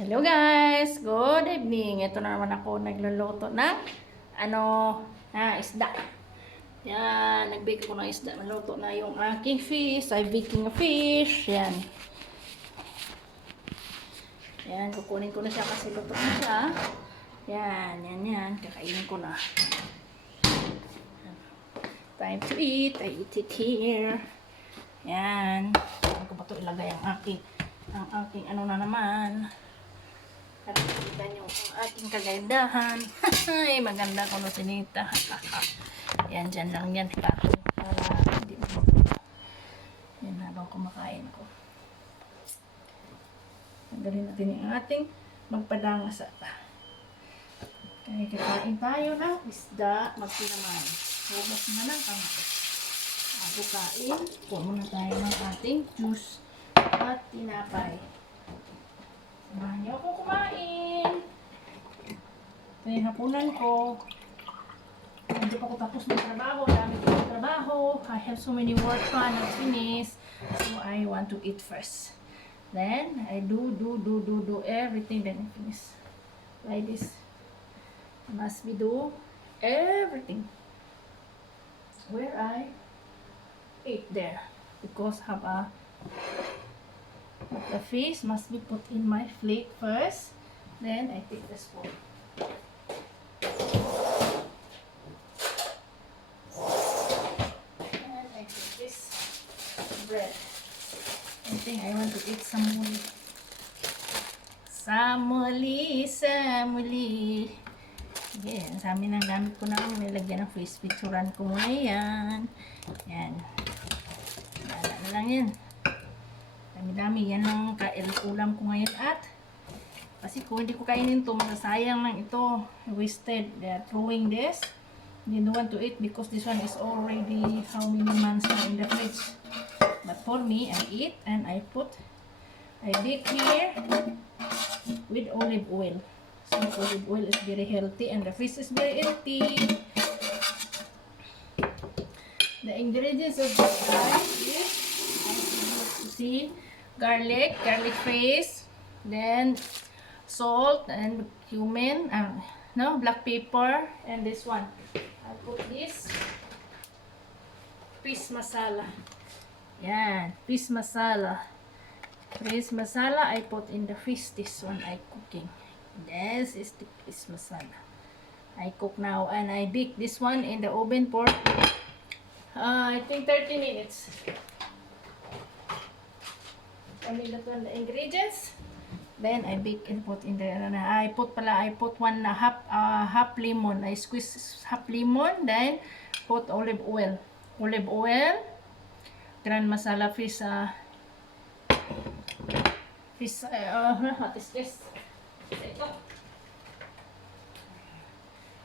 Hello guys! Good evening! Ito na naman ako nagluluto ng isda. Yan, nag-bake ko ng isda. Naluto na yung aking fish. I'm baking a fish. Yan. Yan, kukunin ko na siya kasi luto na siya. Yan. Kakainin ko na. Time to eat. I eat it here. Yan. Saan ko ba ito ilagay ang aking ano na naman. At kita nyo ang aking kagandahan. Ay, maganda ko no sinita. Yan, dyan lang yan. Para hindi mo. Yan, habang kumakain ko. Tanggalin natin yung ating magpadangasa. Kaya kakain tayo ng isda magpinaman. Hugas na lang kami. Bago kain, kuha muna tayo ng ating juice at tinapay. Samahan niyo ako kumain. Ito yung hapunan ko. Hindi pa ako tapos ng trabaho. Dami ko ng trabaho. I have so many work pa not finished. So I want to eat first. Then I do everything. Then I finish. Like this. I must be do everything. Where I eat there. Because have the fish must be put in my plate first. Then I take the spoon. And I take this bread. I think I want to eat samuli. Samuli. Yan, sa amin ang gamit ko na nilagyan ng fish. Picturean ko muna yan. Yan. Wala na lang yan. Dami-dami. Yan ang ulam ko ngayon at kasi kung hindi ko kainin ito, masasayang lang ito. Wasted. They are throwing this. They don't want to eat because this one is already how many months now in the fridge. But for me, I eat and I bake here with olive oil. So olive oil is very healthy and the fish is very healthy. The ingredients of this rice is, as you see, garlic paste, then salt and cumin, black pepper, and this one. I put this fish masala. Yan, fish masala. Fish masala I put in the fish. This one I cooking. This is the fish masala. I cook now and I bake this one in the oven for I think 30 minutes. I mean the ingredients. Then I bake and put in there. I put one half lemon. I squeeze half lemon. Then put olive oil. Grand masala fish. What is this? Ito.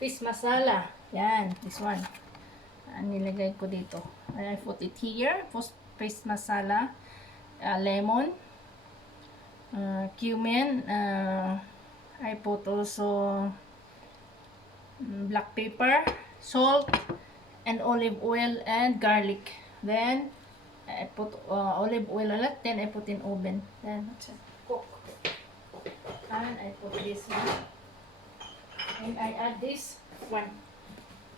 Fish masala. Yan, this one. Nilagay ko dito. I put it here. Fish masala. Lemon, cumin, I put also black pepper, salt, and olive oil and garlic. Then I put olive oil a lot. Then I put in oven. Then cook. And I put this one. And I add this one,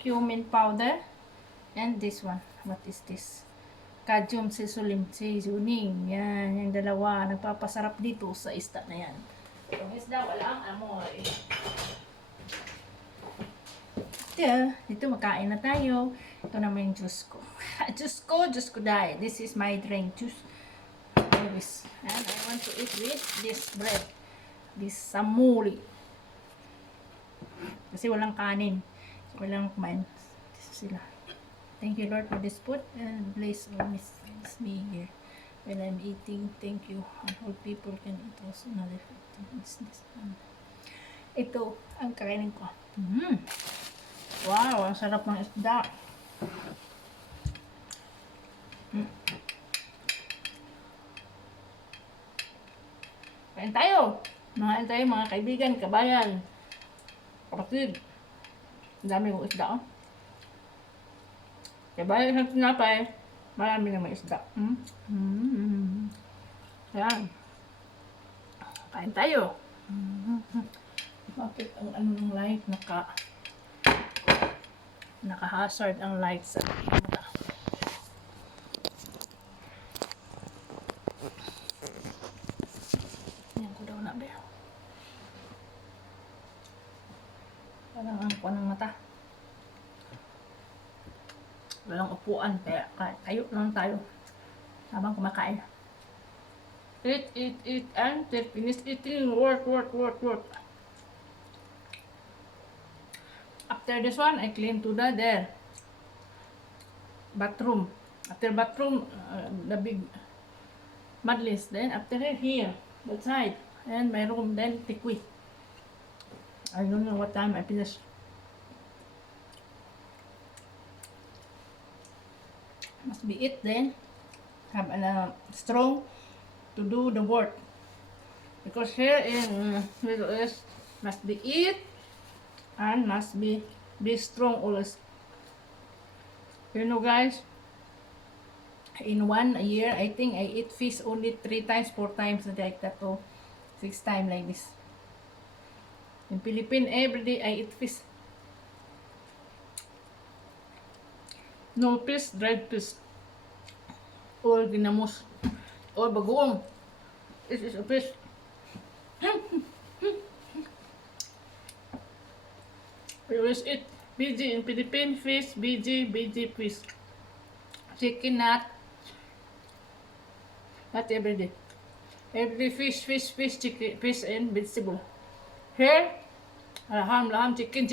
cumin powder, and this one. What is this? Kajum seasoning. Yan, yung dalawa. Nagpapasarap dito sa isda na yan. Itong isda, wala ang amoy. Dito makain na tayo. Ito naman yung juice ko. Juice ko dahil. This is my drink juice. And I want to eat with this bread. This samuli. Kasi walang kanin. Walang kumain. Sila. Thank you, Lord, for this food and bless me here when I'm eating. Thank you. And all people can eat also another food. Ito ang kakainin ko. Wow, ang sarap ng isda. Kain tayo. Mga kaibigan, kabayan, kapatid. Ang dami kong isda. Kaya bayan ng tinapay, marami na may isda. Ayan. Kain tayo. Bakit ang ano ng light naka-hazard ang light sa mata. Yan ko daw na ba. Parang ang kuha ng mata. Walang upuan, kaya kayo lang tayo habang kumakain. Eat, and finish eating, work. After this one, I clean to the bathroom. After bathroom, the big mud list. Then after here, that side, and my room, then tikwi. I don't know what time I finish. Must be it then. Have a strong to do the work. Because here in Middle East, must be eat and must be strong always. You know guys, in 1 year, I think I eat fish only 3 times, 4 times like that, or 6 times like this. In Philippines, every day I eat fish. No fish, dried fish. Or ginamos. Or bagoong. This is a fish. We always eat BG in Philippines, fish, BG fish. Chicken not every day. Every day fish, chicken, fish and vegetable. Here, laham, chicken.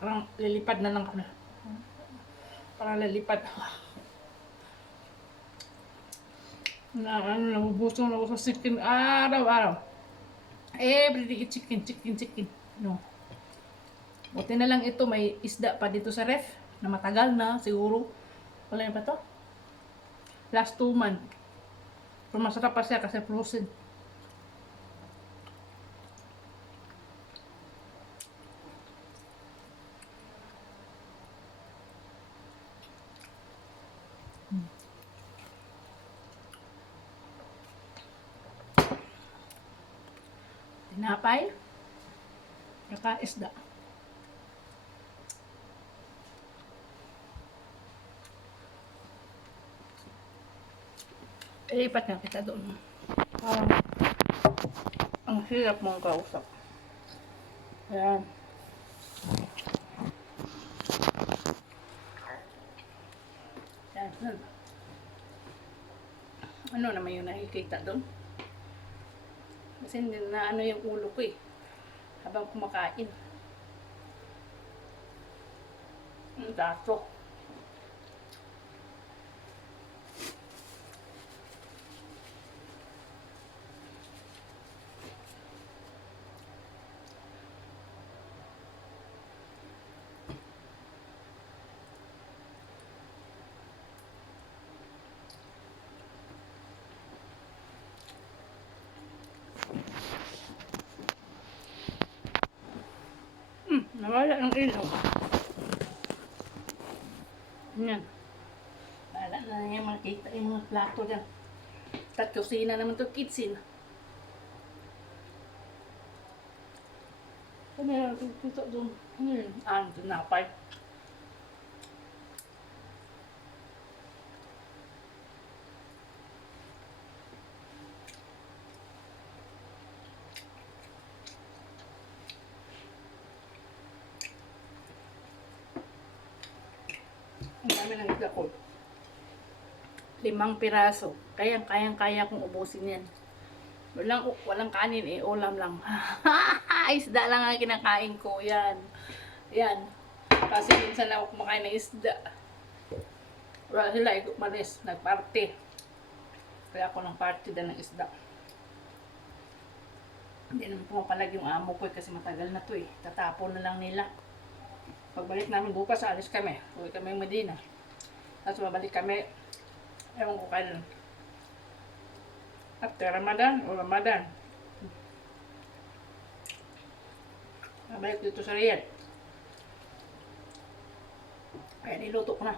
Parang lilipad na lang kami. Nabubusong na ako sa chicken araw-araw. Every day eat chicken. No. Buti na lang ito, may isda pa dito sa ref na matagal na siguro. Wala na ba to? Last 2 months. Pero masarap pa siya kasi frozen. Tinapay, saka isda. Ilipat na kita doon. Parang ang hirap mong kausap. Ayan. Ayan. Ano naman yung nakikita doon? Kasi hindi na ano yung ulo ko eh. Habang kumakain. Ang dato. Nawala ang ilaw. Yan. Wala na yan makita yung mga plato dyan. At kusina naman to, kitchen. Ano yan? Kita doon. Ang tinapay. Ang dami ng isda ko. 5 piraso. Kaya kong ubusin yan. Walang kanin eh. Ulam lang. Isda lang ang kinakain ko. Yan. Kasi minsan lang ako kumakain ng isda. Wala sila. Malis. Nagparty. Kaya ako ng party din ng isda. Hindi naman pumapalag yung amo ko kasi matagal na to eh. Tatapon na lang nila. Pagbalik namin bukas, alis kami. Uwi kami ng Medina. Tapos mabalik kami, ewan ko kailan. After Ramadan o Ramadan. Mabalik dito sa Riyadh. Kaya niluto ko na.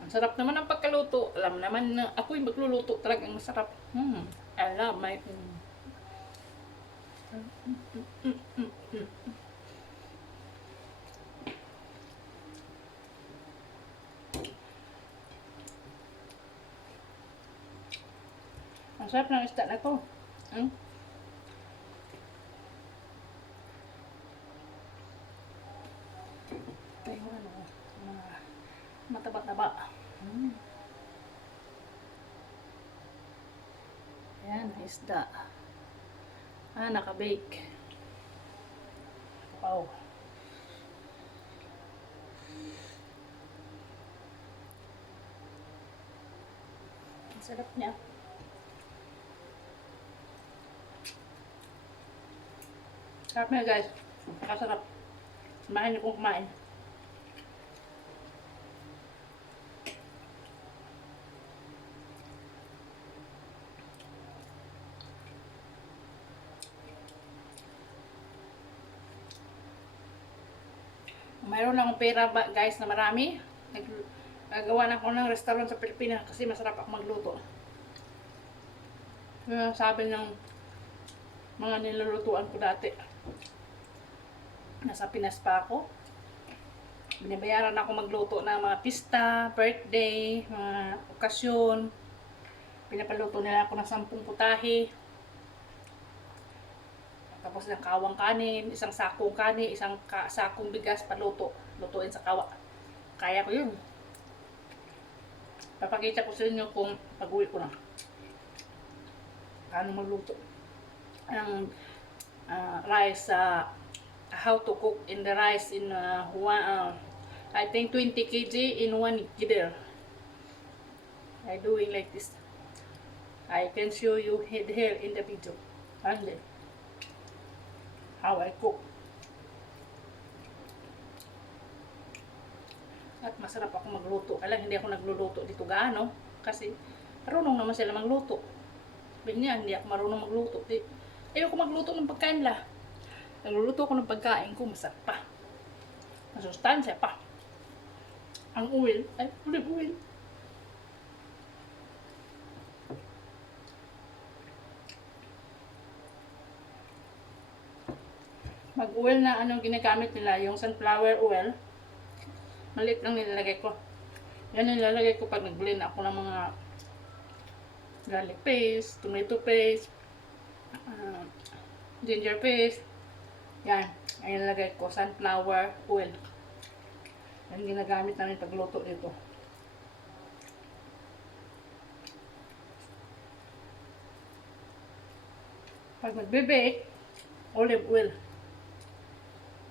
Ang sarap naman ang pagkaluto. Alam naman na ako yung magluluto talagang masarap. I love my Ang sarap ng isda na to. Ito yung ano, mataba-taba. Ayan, isda. Naka-bake. Wow. Ang sarap niya. Sarap niya guys. Kasarap. Samahan niyo kung kumain. Mayroon lang akong pera guys na marami. Nagawa na ako ng restaurant sa Pilipinas kasi masarap ako magluto. Sabi ng mga nilulutuan ko dati. Nasa Pinas pa ako. Binabayaran ako magluto ng mga pista, birthday, mga okasyon. Pinapaluto nila ako ng 10 putahe. Tapos ng kawang kanin, isang sakong kanin, isang sakong bigas paluto. Lutuin sa kawa. Kaya ko yun. Papakita ko sa inyo kung pag-uwi ko na. Paano magluto. Ang rice, how to cook in the rice in I think 20 kg in 1 gider. I doing like this. I can show you here in the video. And then, how I cook. At masarap ako magluto. Kaya hindi ako nagluluto dito gaano. Kasi marunong naman sila magluto. Sabi niya, hindi ako marunong magluto. Ayoko magluto ng pagkain la. Nagluluto ako ng pagkain ko, masarap pa. Masustansya pa. Ang oil, ay olive oil. Mag-oil na anong ginagamit nila, yung sunflower oil. Maliit lang nilalagay ko. Yan nilalagay ko pag nag-blend ako ng mga garlic paste, tomato paste, ginger paste. Yan. Yan nilalagay ko, sunflower oil. Yan ginagamit namin pagluto dito. Pag nagbe-bake, olive oil.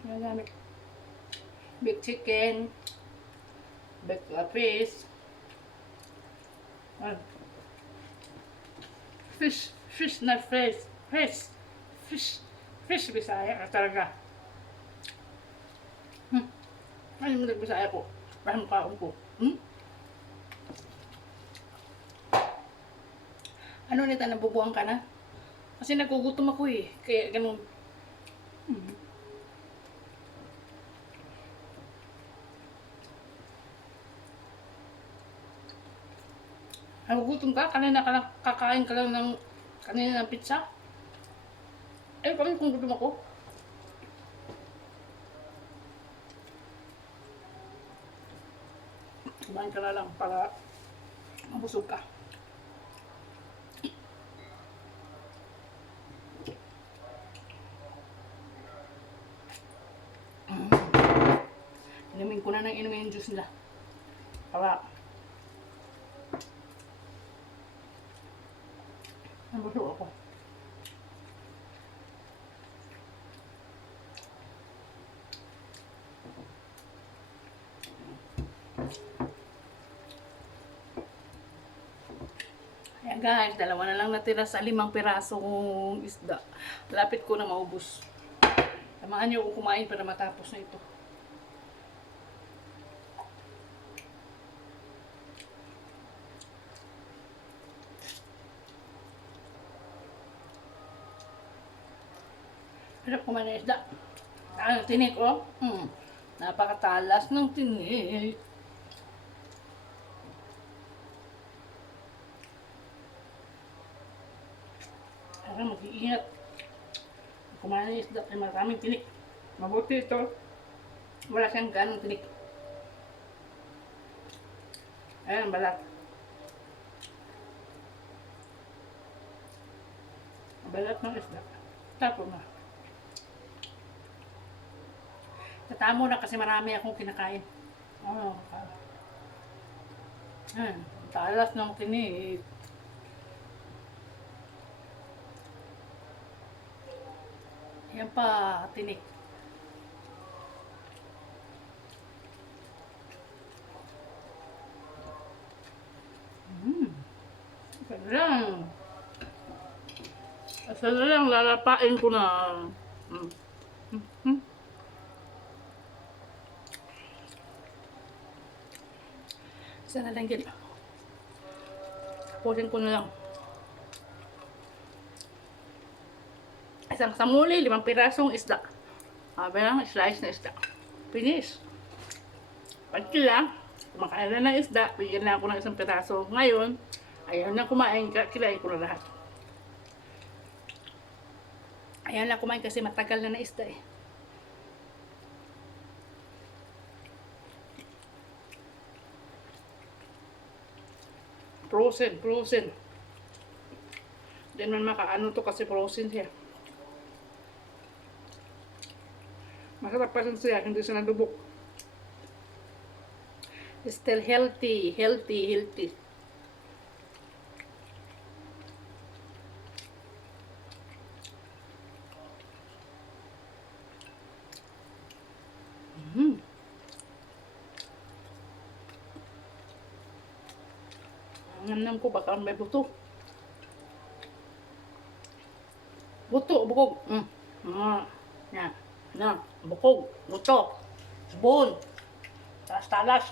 Ginagamit. Bake chicken, bake fish, fish na fish Bisaya talaga. Ano mo Bisaya ko? Parang mukhaon ko. Ano nito, nabubuang ka na? Kasi nagugutom ako eh. Kaya ganun. Nagugutom ka? Kanina ka lang, kakain ka lang ng kanina ng pizza? Eh, kami kung gutom ako. Kumain ka na lang para mabusog ka. Inumin ko na ng inumin yung juice nila. Para nabusog ako. Ayan guys, dalawa na lang natira sa 5 pirasong isda. Lapit ko na maubos. Samahan niyo ako kumain para matapos na ito. Harap kumain ng isda. Ang tinik oh. Napakatalas ng tinik. Parang mag-iingat. Kumain ng isda ay maraming tinik. Mabuti ito. Wala siyang ganong tinik. Ayan, balat. Balat ng isda. Tapos na. Tatamo na kasi marami akong kinakain. Oh, ayan, talas ng tinik. Yan pa, tinik. Lang. Asa na lang, lalapain ko na. Asa na lang gila. Tapusin ko na lang. Isang samuli, 5 pirasong isda. Sabi lang, slice na isda. Finish. Pag sila, kumakain na ng isda, bigyan na ako ng 1 piraso. Ngayon, ayaw na kumain, kilain ko na lahat. Ayaw na kumain kasi matagal na isda eh. Frozen. Hindi man makaano to kasi frozen siya. Masarap pa rin siya, hindi siya nadubok. Still healthy. Ang ko baka may buto. Bukog. Yan. Bukog. Buto. Spoon. Talas.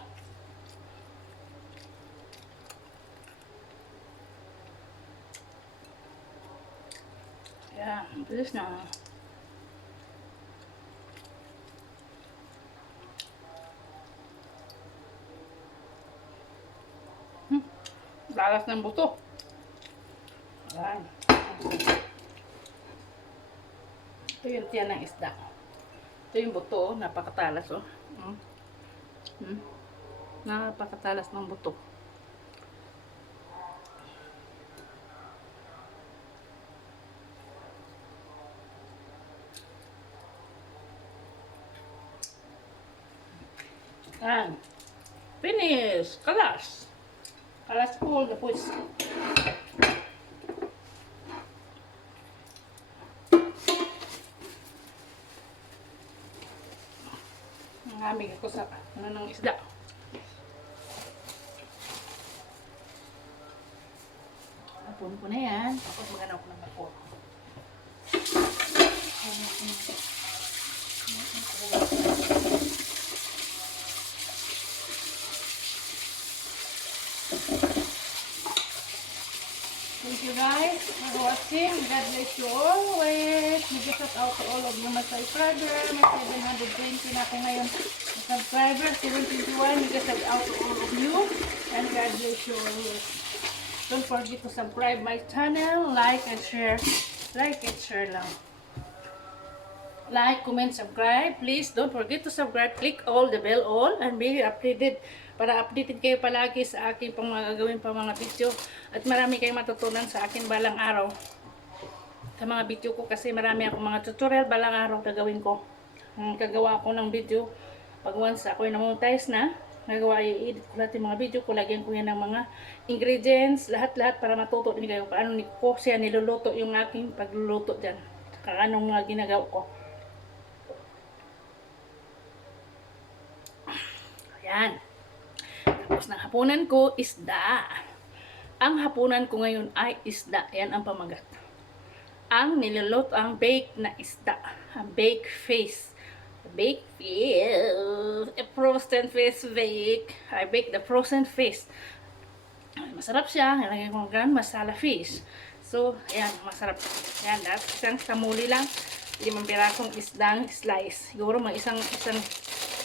Yan. Bilis na. Talas ng buto. Ayan. Ito yung tiyan ng isda. Ito yung buto, napakatalas oh. Napakatalas ng buto. Ayan. Finish! Kalas! Kalas ko, tapos nangamig ako sa ng isda. Napun ko na yan. Tapos maganaw ko ng bako. Thank you guys for watching. God bless you always. Big shout out to all of you my subscribers. May 720 na ako ngayon subscribers. 721. Big shout out to all of you. And God bless you always. Don't forget to subscribe my channel. Like and share. Like and share lang. Like, comment, subscribe. Please don't forget to subscribe. Click all the bell all and be updated para updated kayo palagi sa akin pang mga gagawin pa mga video. At marami kayong matutunan sa akin balang araw. Sa mga video ko kasi marami akong mga tutorial balang araw gagawin ko. Kagawa ako ng video. Pag once ako na-monetize na, nagawa i-edit ko lahat yung mga video ko. Lagyan ko yan ng mga ingredients, lahat-lahat para matuto din kayo. Paano ko siya niluluto yung aking pagluluto dyan. Saka anong mga ginagawa ko. Ayan. Tapos na hapunan ko, isda. Ang hapunan ko ngayon ay isda. Yan ang pamagat. Ang niluluto, ang baked na isda. Ang baked fish. Baked fish. A frozen fish bake. I bake the frozen fish. Masarap siya. Nilagay ko ng masala fish. So, ayan, masarap. Ayan, dapat isang samuli lang. 5 pirasong isdang slice. Siguro mga isang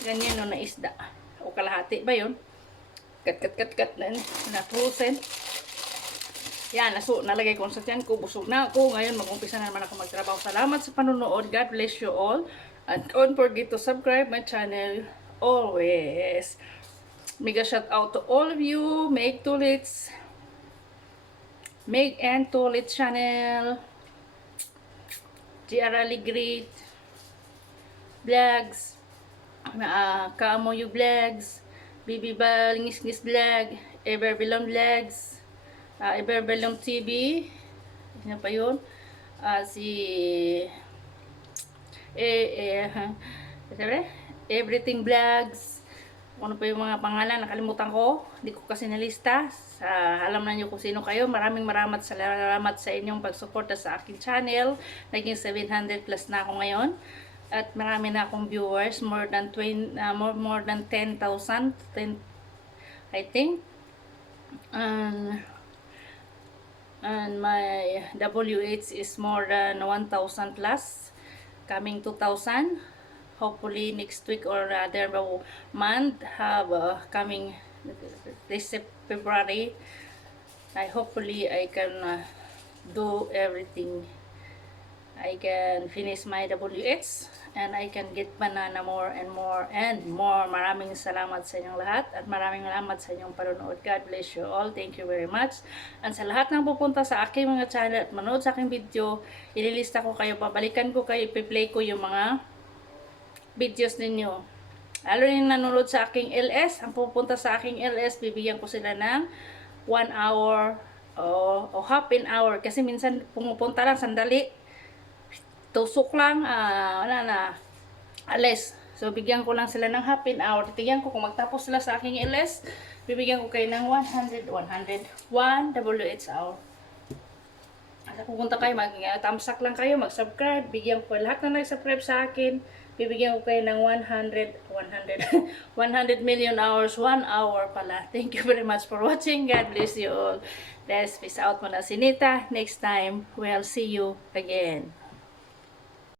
ganyan no, na isda. O kalahati ba yun? Cut na frozen. Yan, nalagay ko sa tiyan ko. Busog na ako. Ngayon, mag-umpisa na naman ako magtrabaho. Salamat sa panonood. God bless you all. And don't forget to subscribe my channel always. Mega shout out to all of you. Make Tulits. Make and Tulit channel. GRally Great. Vlogs. Kaamo you vlogs. Bibi Balingis Vlog. Ever Belong Vlogs. Iberbelong TV. Ano pa yun? Everything Vlogs. Ano pa yung mga pangalan? Nakalimutan ko. Hindi ko kasi nalista. Alam na nyo kung sino kayo. Maraming salamat sa inyong pagsuporta sa aking channel. Naging 700 plus na ako ngayon. At marami na akong viewers. More than 10,000. I think. And my WH is more than 1,000 plus, coming 2,000. Hopefully next week or other month have coming this February. Hopefully I can do everything. I can finish my WH and I can get banana more and more and more. Maraming salamat sa inyong lahat at maraming salamat sa inyong panonood. God bless you all. Thank you very much. And sa lahat ng pupunta sa aking mga channel at manood sa aking video, ililista ko kayo, babalikan ko kayo, ipi-play ko yung mga videos ninyo. Lalo yung nanonood sa aking LS, ang pupunta sa aking LS, bibigyan ko sila ng 1 hour o half an hour. Kasi minsan pumupunta lang sandali, tusok lang, wala na, alis. So, bigyan ko lang sila ng half an hour. Titigyan ko kung magtapos sila sa aking LS, bibigyan ko kayo ng 1 WH hour. At pupunta kayo, mag-thumbs up lang kayo, mag-subscribe. Bigyan ko lahat na nag-subscribe sa akin. Bibigyan ko kayo ng 100 million hours, 1 hour pala. Thank you very much for watching. God bless you all. Let's peace out muna si Nita. Next time, we'll see you again.